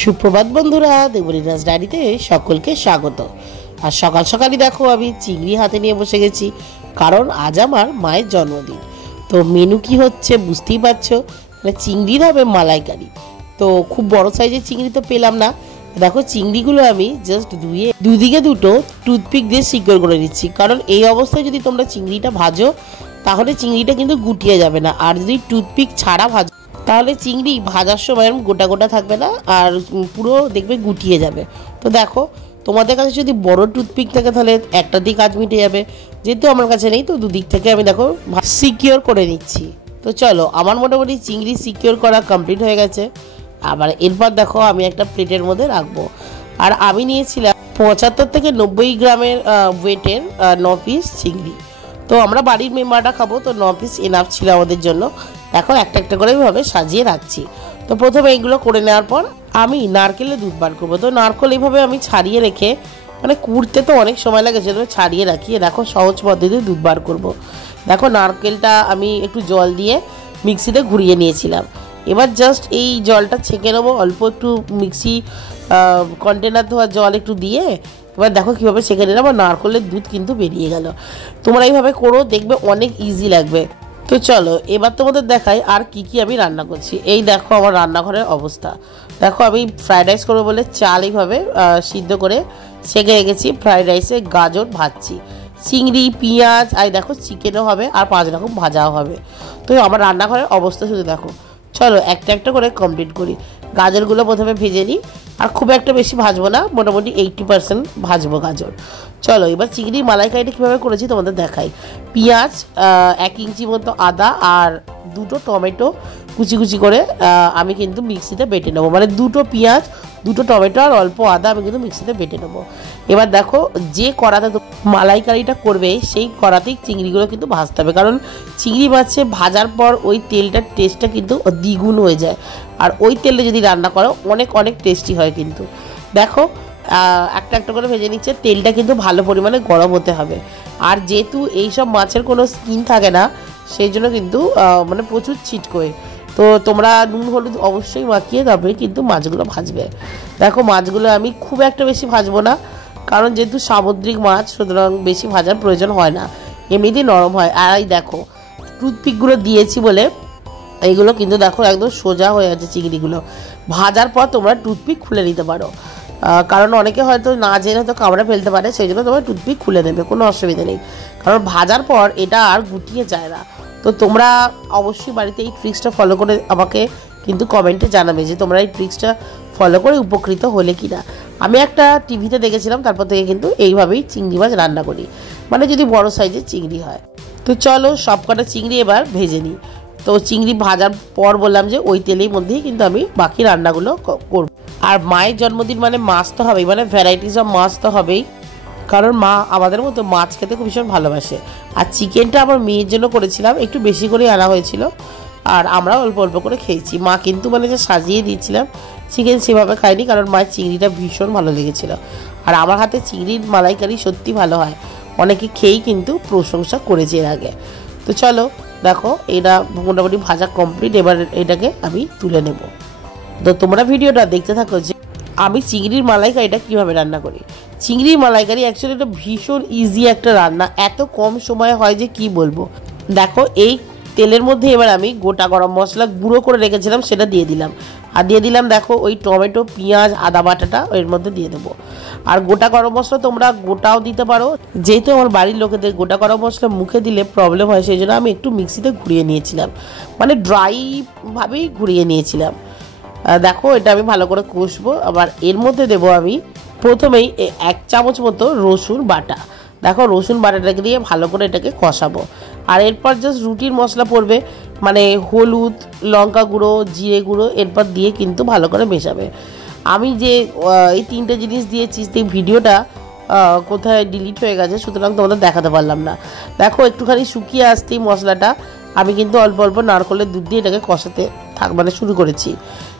সুপ্রভাত বন্ধুরা, দেবলীনাস ডায়েরিতে সকলকে স্বাগত। আর সকাল সকালই দেখো আমি চিংড়ি হাতে নিয়ে বসে গেছি, কারণ আজ আমার মায়ের জন্মদিন। তো মেনু কি হচ্ছে বুঝতেই পারছো, মানে চিংড়ির হবে মালাইকারি। তো খুব বড় সাইজের চিংড়ি তো পেলাম না। দেখো চিংড়িগুলো আমি জাস্ট ধুয়ে দুদিকে দুটো টুথপিক দিয়ে সিকিউর করে দিচ্ছি, কারণ এই অবস্থায় যদি তোমরা চিংড়িটা ভাজো তাহলে চিংড়িটা কিন্তু গুটিয়ে যাবে না, আর যদি টুথপিক ছাড়া ভাজো তাহলে চিংড়ি ভাজার সময় গোটা গোটা থাকবে না, আর পুরো দেখবে গুটিয়ে যাবে। তো দেখো তোমাদের কাছে যদি বড় টুথপিক থাকে তাহলে একটা দিক কাজ মিটে যাবে, যেহেতু আমার কাছে নেই তো দুদিক থেকে আমি দেখো সিকিউর করে নিচ্ছি। তো চলো, আমার মোটামুটি চিংড়ি সিকিউর করা কমপ্লিট হয়ে গেছে। আবার এরপর দেখো আমি একটা প্লেটের মধ্যে রাখবো। আর আমি নিয়েছিলাম 75 থেকে 90 গ্রামের ওয়েটের 9 পিস চিংড়ি। তো আমরা বাড়ির মেম্বারটা খাবো, তো 9 পিস এনাফ ছিল আমাদের জন্য। দেখো একটা একটা করে এইভাবে সাজিয়ে রাখছি। তো প্রথমে এইগুলো করে নেওয়ার পর আমি নারকেলের দুধ বার করবো। তো নারকেল এইভাবে আমি ছাড়িয়ে রেখে, মানে কুড়তে তো অনেক সময় লাগে, সেটা ছাড়িয়ে রাখিয়ে দেখো সহজ পদ্ধতিতে দুধ বার করবো। দেখো নারকেলটা আমি একটু জল দিয়ে মিক্সিতে ঘুরিয়ে নিয়েছিলাম। এবার জাস্ট এই জলটা ছেঁকে নেবো, অল্প একটু মিক্সি কন্টেনার ধোয়া জল একটু দিয়ে। এবার দেখো কীভাবে ছেঁকে নিলাম, আর নারকেলের দুধ কিন্তু বেরিয়ে গেল। তোমরা এইভাবে করো, দেখবে অনেক ইজি লাগবে। তো চলো এবার তোমাদের দেখাই আর কি কি আমি রান্না করছি। এই দেখো আমার রান্নাঘরের অবস্থা। দেখো আমি ফ্রাইড রাইস করবো বলে চাল এইভাবে সিদ্ধ করে ছেঁকে রেখেছি। ফ্রাইড রাইসে গাজর ভাজছি, চিংড়ি, পেঁয়াজ, আর দেখো চিকেনও হবে আর 5 রকম ভাজাও হবে। তো আমার রান্নাঘরের অবস্থা শুধু দেখো। চলো একটা একটা করে কমপ্লিট করি। গাজরগুলো প্রথমে ভেজে নিই, আর খুব একটা বেশি ভাজবো না, মোটামুটি 80% ভাজবো গাজর। চলো এবার চিংড়ি মালাইকারিটা কীভাবে করেছি তোমাদের দেখাই। পেঁয়াজ 1 ইঞ্চি মতো, আদা আর 2টো টমেটো কুচি কুচি করে আমি কিন্তু মিক্সিতে বেটে নেবো। মানে 2টো পেঁয়াজ, 2টো টমেটো আর অল্প আদা আমি কিন্তু মিক্সিতে বেটে নেবো। এবার দেখো যে কড়াতে মালাইকারিটা করবে সেই কড়াতেই চিংড়িগুলো কিন্তু ভাজতে হবে, কারণ চিংড়ি মাছে ভাজার পর ওই তেলটার টেস্টটা কিন্তু দ্বিগুণ হয়ে যায়। আর ওই তেলে যদি রান্না করো অনেক অনেক টেস্টি হয় কিন্তু। দেখো একটা একটা করে ভেজে নিচ্ছে। তেলটা কিন্তু ভালো পরিমাণে গরম হতে হবে। আর যেহেতু এইসব মাছের কোনো স্কিন থাকে না, সেই জন্য কিন্তু মানে প্রচুর ছিটকোয়। তো তোমরা নুন হলুদ অবশ্যই মাখিয়ে তবে কিন্তু মাছগুলো ভাজবে। দেখো মাছগুলো আমি খুব একটা বেশি ভাজবো না, কারণ যেহেতু সামুদ্রিক মাছ সুতরাং বেশি ভাজার প্রয়োজন হয় না, এমনিতেই নরম হয়। আর এই দেখো টুথপিকগুলো দিয়েছি বলে এইগুলো কিন্তু দেখো একদম সোজা হয়ে আছে চিংড়িগুলো। ভাজার পর তোমরা টুথপিক খুলে নিতে পারো, কারণ অনেকে হয়তো না জেনে হয়তো কামড়ে ফেলতে পারে, সেই জন্য তোমরা টুথপিক খুলে নেবে, কোনো অসুবিধা নেই। কারণ ভাজার পর এটা আর গুটিয়ে যায় না। তো তোমরা অবশ্যই বাড়িতে এই ট্রিক্সটা ফলো করে আমাকে কিন্তু কমেন্টে জানাবে যে তোমরা এই ট্রিক্সটা ফলো করে উপকৃত হলে কি না। আমি একটা টিভিতে দেখেছিলাম, তারপর থেকে কিন্তু এইভাবেই চিংড়ি মাছ রান্না করি, মানে যদি বড় সাইজের চিংড়ি হয়। তো চলো সব কটা চিংড়ি এবার ভেজে নিই। তো চিংড়ি ভাজার পর বললাম যে ওই তেলের মধ্যেই কিন্তু আমি বাকি রান্নাগুলো করব। আর মায়ের জন্মদিন মানে মাছ তো হবেই, মানে ভ্যারাইটিস অফ মাছ তো হবেই, কারণ মা আমাদের মতো মাছ খেতে খুব ভীষণ ভালোবাসে। আর চিকেনটা আমার মেয়ের জন্য করেছিলাম, একটু বেশি করে আনা হয়েছিল, আর আমরা অল্প অল্প করে খেয়েছি। মা কিন্তু মানে যে সাজিয়ে দিয়েছিলাম চিকেন সেভাবে খাইনি, কারণ মায়ের চিংড়িটা ভীষণ ভালো লেগেছিল। আর আমার হাতে চিংড়ির মালাইকারি সত্যি ভালো হয়, অনেকে খেয়েই কিন্তু প্রশংসা করেছে এর আগে। তো চলো দেখো এটা মোটামুটি ভাজা কমপ্লিট, এবার এটাকে আমি তুলে নেব। তো তোমরা ভিডিওটা দেখতে থাকো যে আমি চিংড়ির মালাইকারিটা কীভাবে রান্না করি। চিংড়ির মালাইকারি অ্যাকচুয়ালি এটা ভীষণ ইজি একটা রান্না, এত কম সময় হয় যে কি বলবো। দেখো এই তেলের মধ্যে এবার আমি গোটা গরম মশলা গুঁড়ো করে রেখেছিলাম সেটা দিয়ে দিলাম, আর দিয়ে দিলাম দেখো ওই টমেটো, পেঁয়াজ, আদা বাটাটা এর মধ্যে দিয়ে দেবো। আর গোটা গরম মশলা তোমরা গোটাও দিতে পারো, যেহেতু আমার বাড়ির লোকেদের গোটা গরম মশলা মুখে দিলে প্রবলেম হয়, সেই জন্য আমি একটু মিক্সিতে ঘুরিয়ে নিয়েছিলাম, মানে ড্রাইভাবেই ঘুরিয়ে নিয়েছিলাম। দেখো এটা আমি ভালো করে কষবো। আবার এর মধ্যে দেবো আমি প্রথমেই 1 চামচ মতো রসুন বাটা। দেখো রসুন বাটাটাকে দিয়ে ভালো করে এটাকে কষাবো। আর এরপর জাস্ট রুটির মশলা পড়বে, মানে হলুদ, লঙ্কা গুঁড়ো, জিরে গুঁড়ো, এরপর দিয়ে কিন্তু ভালো করে মেশাবে। আমি যে এই 3টে জিনিস দিয়েছি, সেই ভিডিওটা কোথায় ডিলিট হয়ে গেছে, সুতরাং তোমাদের দেখাতে পারলাম না। দেখো একটুখানি শুকিয়ে আসতেই মশলাটা আমি কিন্তু অল্প অল্প নারকেলের দুধ দিয়ে এটাকে কষাতে মানে শুরু করেছি।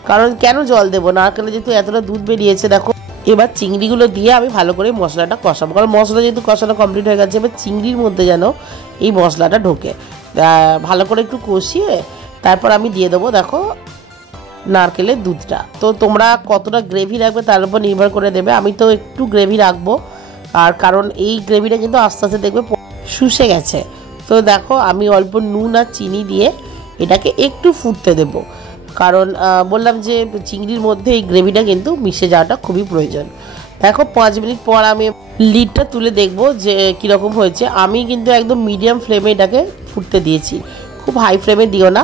কারণ কেন জল দেবো, নারকেলে যেহেতু এতটা দুধ বেরিয়েছে। দেখো এবার চিংড়িগুলো দিয়ে আমি ভালো করে মশলাটা কষাবো, কারণ মশলা যেহেতু কষানো কমপ্লিট হয়ে গেছে, এবার চিংড়ির মধ্যে যেন এই মশলাটা ঢোকে। ভালো করে একটু কষিয়ে তারপর আমি দিয়ে দেবো দেখো নারকেলের দুধটা। তো তোমরা কতটা গ্রেভি রাখবে তার উপর নির্ভর করে দেবে। আমি তো একটু গ্রেভি রাখবো, আর কারণ এই গ্রেভিটা কিন্তু আস্তে আস্তে দেখবে শুষে গেছে। তো দেখো আমি অল্প নুন আর চিনি দিয়ে এটাকে একটু ফুটতে দেব, কারণ বললাম যে চিংড়ির মধ্যে এই গ্রেভিটা কিন্তু মিশে যাওয়াটা খুবই প্রয়োজন। দেখো 5 মিনিট পর আমি লিডটা তুলে দেখব যে কীরকম হয়েছে। আমি কিন্তু একদম মিডিয়াম ফ্লেমে এটাকে ফুটতে দিয়েছি, খুব হাই ফ্লেমে দিও না,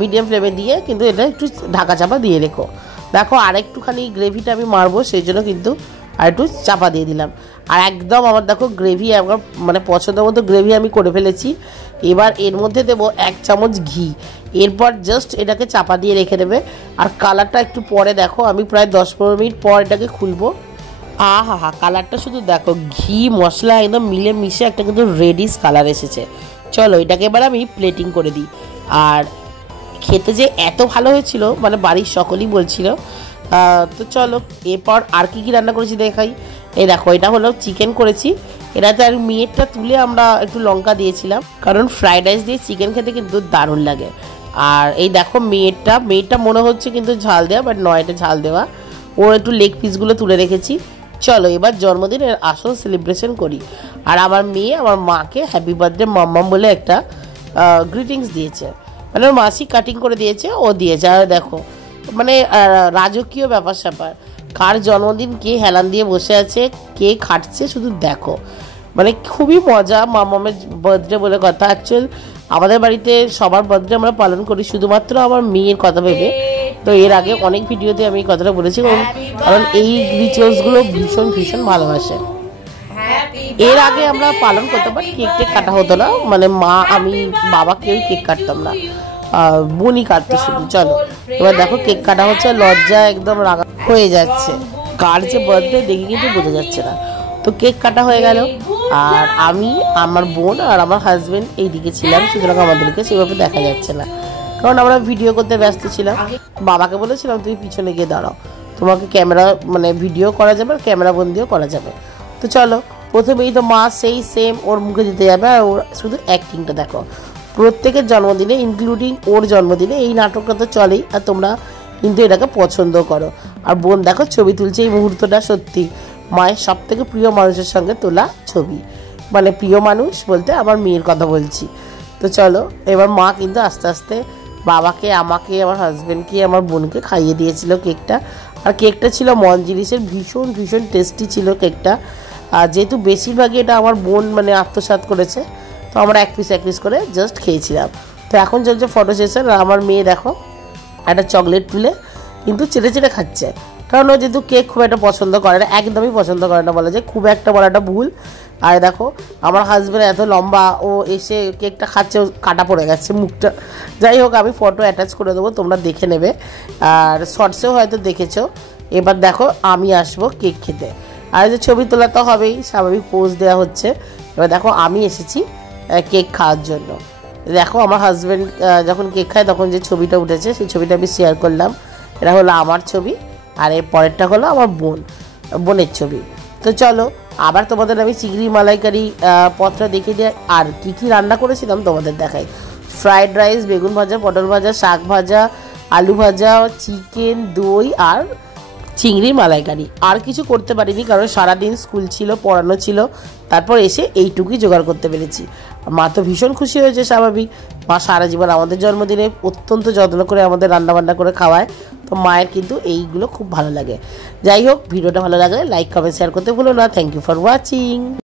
মিডিয়াম ফ্লেমে দিয়ে কিন্তু এটা একটু ঢাকা চাপা দিয়ে রেখো। দেখো আরেকটুখানি গ্রেভিটা আমি মারবো, সেই জন্য কিন্তু আর একটু চাপা দিয়ে দিলাম। আর একদম আমার দেখো গ্রেভি একবার মানে পছন্দ মতো গ্রেভি আমি করে ফেলেছি। এবার এর মধ্যে দেবো 1 চামচ ঘি, এরপর জাস্ট এটাকে চাপা দিয়ে রেখে দেবে। আর কালারটা একটু পরে দেখো, আমি প্রায় 10-15 মিনিট পর এটাকে খুলবো। আহা হা, কালারটা শুধু দেখো, ঘি মশলা একদম মিলে মিশে একটা কিন্তু রেডিশ কালার এসেছে। চলো এটাকে এবার আমি প্লেটিং করে দিই। আর খেতে যে এত ভালো হয়েছিল মানে বাড়ির সকলেই বলছিল। তো চলো এরপর আর কি কি রান্না করেছি দেখাই। এই দেখো এটা হলো চিকেন করেছি, এটাতে আর মেয়েরটা তুলে আমরা একটু লঙ্কা দিয়েছিলাম, কারণ ফ্রাইড রাইস দিয়ে চিকেন খেতে কিন্তু দারুণ লাগে। আর এই দেখো মেয়েরটা মনে হচ্ছে কিন্তু ঝাল দেওয়া, বাট নয়, এটা ঝাল দেওয়া। ওর একটু লেগ পিসগুলো তুলে রেখেছি। চলো এবার জন্মদিনের আসল সেলিব্রেশন করি। আর আমার মেয়ে আমার মাকে হ্যাপি বার্থডে মাম্মাম বলে একটা গ্রিটিংস দিয়েছে, মানে ওর মাসি কাটিং করে দিয়েছে, ও দিয়েছে। আর দেখো মানে রাজকীয় ব্যাপার স্যাপার, কার জন্মদিন কে হেলান দিয়ে বসে আছে, কে খাটছে শুধু দেখো, মানে খুবই মজা। মাম্মামের বার্থডে বলে কথা। অ্যাকচুয়াল আমাদের বাড়িতে সবার বার্থডে আমরা পালন করি, শুধুমাত্র আমার মেয়ের কথা ভেবে। তো এর আগে অনেক ভিডিওতে আমি এই কথাটা বলেছি, কারণ এই রিচুয়ালসগুলো ভীষণ ভীষণ ভালোবাসে। এর আগে আমরা পালন করতাম, বাট কেক টেক কাটা হতো না, মানে মা আমি বাবা কেউই কেক কাটতাম না, বোনই কাটতো শুধু। চলো এবার দেখো কেক কাটা হচ্ছে, লজ্জা একদম রাগা হয়ে যাচ্ছে, কার যে বার্থডে দেখে কিন্তু বোঝা যাচ্ছে না। তো কেক কাটা হয়ে গেল, আর আমি, আমার বোন আর আমার হাজবেন্ড এইদিকে ছিলাম, সুতরাং আমাদেরকে সেভাবে দেখা যাচ্ছে না, কারণ আমরা ভিডিও করতে ব্যস্ত ছিলাম। বাবাকে বলেছিলাম তুমি পিছনে গিয়ে দাঁড়াও, তোমাকে ক্যামেরা মানে ভিডিও করা যাবে আর ক্যামেরা বন্দিও করা যাবে। তো চলো প্রথমেই তো মা সেই সেম ওর মুখে দিতে যাবে, আর ওর শুধু অ্যাক্টিংটা দেখো। প্রত্যেকের জন্মদিনে ইনক্লুডিং ওর জন্মদিনে এই নাটকটা তো চলেই, আর তোমরা কিন্তু এটাকে পছন্দ করো। আর বোন দেখো ছবি তুলছে, এই মুহূর্তটা সত্যি মায়ের সব থেকে প্রিয় মানুষের সঙ্গে তোলা ছবি, মানে প্রিয় মানুষ বলতে আমার মেয়ের কথা বলছি। তো চলো এবার মা কিন্তু আস্তে আস্তে বাবাকে, আমাকে, আমার হাজব্যান্ডকে, আমার বোনকে খাইয়ে দিয়েছিল কেকটা। আর কেকটা ছিল মন জিনিসের, ভীষণ ভীষণ টেস্টি ছিল কেকটা। আর যেহেতু বেশিরভাগই এটা আমার বোন মানে আত্মসাৎ করেছে, তো আমরা এক পিস করে জাস্ট খেয়েছিলাম। তো এখন চলছে ফটো সেশন, আর আমার মেয়ে দেখো একটা চকলেট তুলে কিন্তু চেটে চেটে খাচ্ছে, কারণ ও যেহেতু কেক খুব একটা পছন্দ করে না, একদমই পছন্দ করে না বলা যায়, খুব একটা বলাটা ভুল। আর দেখো আমার হাজব্যান্ড এত লম্বা, ও এসে কেকটা খাচ্ছে, কাটা পড়ে গেছে মুখটা। যাই হোক আমি ফটো অ্যাটাচ করে দেবো, তোমরা দেখে নেবে, আর শর্টসেও হয়তো দেখেছো। এবার দেখো আমি আসবো কেক খেতে, আর যে ছবি তোলা তো হবেই, স্বাভাবিক পোজ দেওয়া হচ্ছে। এবার দেখো আমি এসেছি কেক খাওয়ার জন্য। দেখো আমার হাজব্যান্ড যখন কেক খায় তখন যে ছবিটা উঠেছে, সেই ছবিটা আমি শেয়ার করলাম। এটা হলো আমার ছবি, আর এর পরেরটা হলো আমার বোনের ছবি। তো চলো আবার তোমাদের আমি চিংড়ি মালাইকারি পথটা দেখিয়ে দিয়ে আর কি কি রান্না করেছিলাম তোমাদের দেখাই। ফ্রাইড রাইস, বেগুন ভাজা, পটল ভাজা, শাক ভাজা, আলু ভাজা, চিকেন, দই আর চিংড়ি মালাইকারি। আর কিছু করতে পারিনি, কারণ সারাদিন স্কুল ছিল, পড়ানো ছিল, তারপর এসে এইটুকুই জোগাড় করতে পেরেছি। মা তো ভীষণ খুশি হয়েছে, স্বাভাবিক, মা সারা জীবন আমাদের জন্মদিনে অত্যন্ত যত্ন করে আমাদের রান্নাবান্না করে খাওয়ায়, তো মায়ের কিন্তু এইগুলো খুব ভালো লাগে। যাই হোক ভিডিওটা ভালো লাগলে লাইক, কমেন্ট, শেয়ার করতে ভুলো না। Thank you for watching.